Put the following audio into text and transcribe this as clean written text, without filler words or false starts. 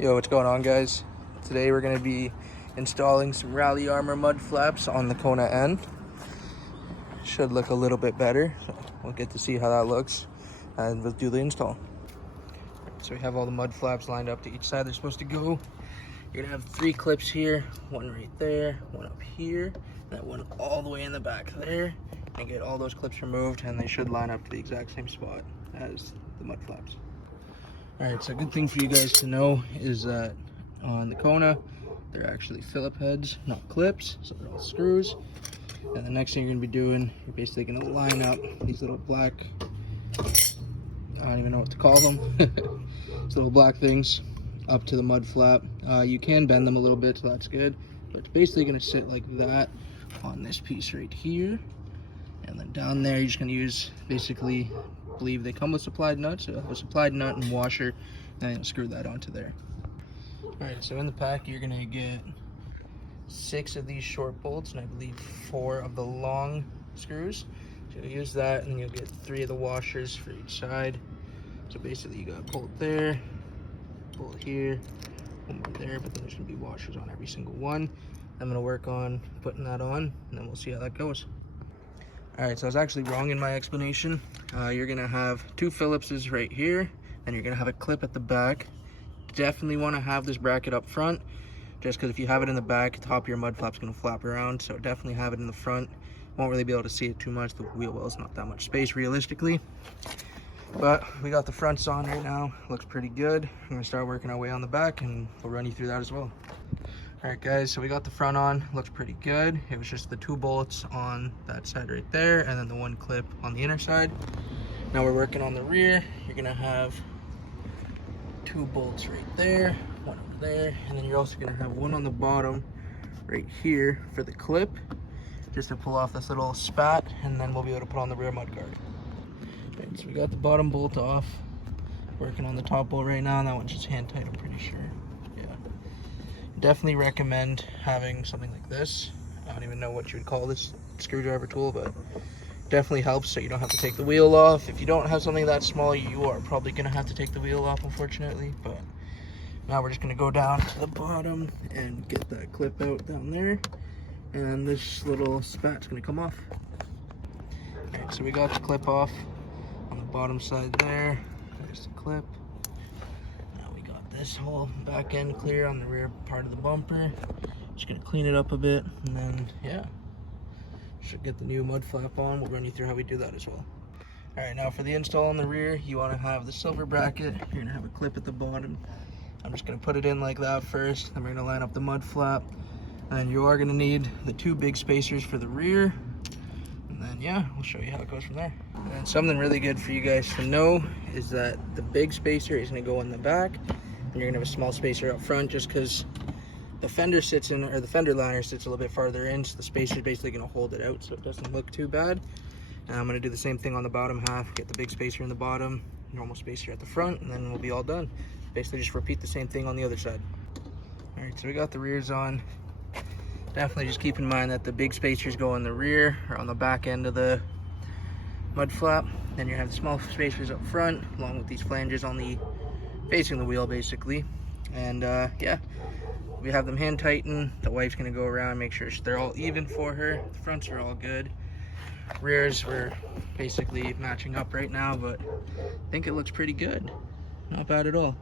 Yo, what's going on, guys? Today we're going to be installing some Rally Armour mud flaps on the Kona end. Should look a little bit better, so we'll get to see how that looks and we'll do the install. So we have all the mud flaps lined up to each side they're supposed to go. You're going to have 3 clips here, one right there, one up here, and that one all the way in the back there. And get all those clips removed and they should line up to the exact same spot as the mud flaps. Alright, so a good thing for you guys to know is that on the Kona, they're actually Phillip heads, not clips, so they're all screws. And the next thing you're going to be doing, you're basically going to line up these little black, I don't even know what to call them, these little black things up to the mud flap. You can bend them a little bit, so that's good, but it's basically going to sit like that on this piece right here. And then down there, you're just going to use, basically, I believe they come with supplied nuts, so a supplied nut and washer, and you'll screw that onto there. Alright, so in the pack, you're going to get 6 of these short bolts, and I believe 4 of the long screws. So you'll use that, and you'll get 3 of the washers for each side. So basically, you got a bolt there, bolt here, one more there, but then there's going to be washers on every single one. I'm going to work on putting that on, and then we'll see how that goes. Alright, so I was actually wrong in my explanation. You're going to have 2 Phillipses right here, and you're going to have a clip at the back. Definitely want to have this bracket up front, just because if you have it in the back, the top of your mud flap's going to flap around, so definitely have it in the front. Won't really be able to see it too much. The wheel well is not that much space realistically. But we got the fronts on right now. Looks pretty good. I'm going to start working our way on the back, and we'll run you through that as well. Alright guys, so we got the front on, looks pretty good. It was just the 2 bolts on that side right there, and then the 1 clip on the inner side. Now we're working on the rear. You're gonna have 2 bolts right there, 1 over there, and then you're also gonna have 1 on the bottom right here for the clip, just to pull off this little spat, and then we'll be able to put on the rear mud guard. Right, so we got the bottom bolt off. Working on the top bolt right now, and that one's just hand tight, I'm pretty sure. Definitely recommend having something like this. I don't even know what you would call this screwdriver tool, but definitely helps so you don't have to take the wheel off. If you don't have something that small, you are probably going to have to take the wheel off, unfortunately. But now we're just going to go down to the bottom and get that clip out down there, and this little spat's going to come off. Alright, so we got the clip off on the bottom side there. There's the clip. This whole back end clear on the rear part of the bumper. Just gonna clean it up a bit, and then yeah, should get the new mud flap on. We'll run you through how we do that as well. All right, now for the install on the rear, you want to have the silver bracket. You're gonna have a clip at the bottom. I'm just gonna put it in like that first, then we're gonna line up the mud flap, and you are gonna need the 2 big spacers for the rear, and then yeah, we'll show you how it goes from there. And something really good for you guys to know is that the big spacer is gonna go in the back, and you're gonna have a small spacer up front, just because the fender sits in, or the fender liner sits a little bit farther in, so the spacer is basically gonna hold it out so it doesn't look too bad. And I'm gonna do the same thing on the bottom half, get the big spacer in the bottom, normal spacer at the front, and then we'll be all done. Basically just repeat the same thing on the other side. All right, so we got the rears on. Definitely just keep in mind that the big spacers go in the rear, or on the back end of the mud flap. Then you have the small spacers up front, along with these flanges on the facing the wheel basically. And yeah, we have them hand tightened. The wife's gonna go around, make sure they're all even for her. The fronts are all good. Rears, we're basically matching up right now, but I think it looks pretty good. Not bad at all.